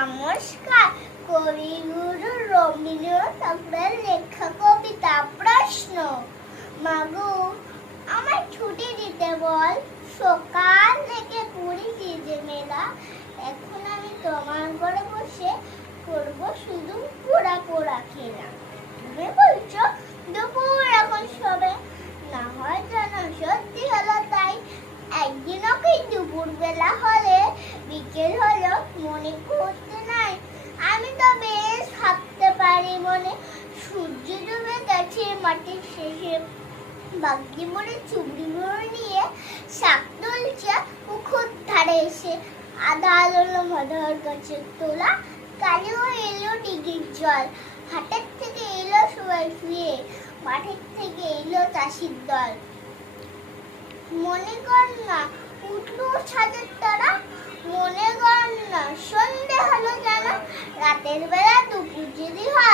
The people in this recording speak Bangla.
নমস্কার। কবিগুরু রবীন্দ্রনাথ ঠাকুরের লেখা কবিতা প্রশ্ন। মাগো আমায় ছুটি দিতে বল, সকাল থেকে পুরী যে মেলা। এখন আমি তোমার ঘরে বসে করবো শুধু পোড়া পোড়া খেলা। তুমি বলছো দুপুর এখন সবে, না হয় যেন সত্যি হলো তাই। একদিনও কি দুপুর বেলা হলে বিকেল হলো মনে করতে নাই। আমি তো বেশ ভাবতে পারি মনে, সূর্য ডুবে গেছে মাটির শেষে। বাগদি মনে চুবড়ি মোড় নিয়ে শাক তুলছে পুকুর ধারে এসে। আধা আলো মধুর গাছের তোলা, কালো এলো ডিগির জল। হাটের থেকে এলো সবাই শুয়ে, মাঠের থেকে এলো চাষির দল। মনে কর না উঠলো ছাদের তারা, মনে কর না সন্ধে হলো জানা। রাতের বেলা দুপুর যদি হয়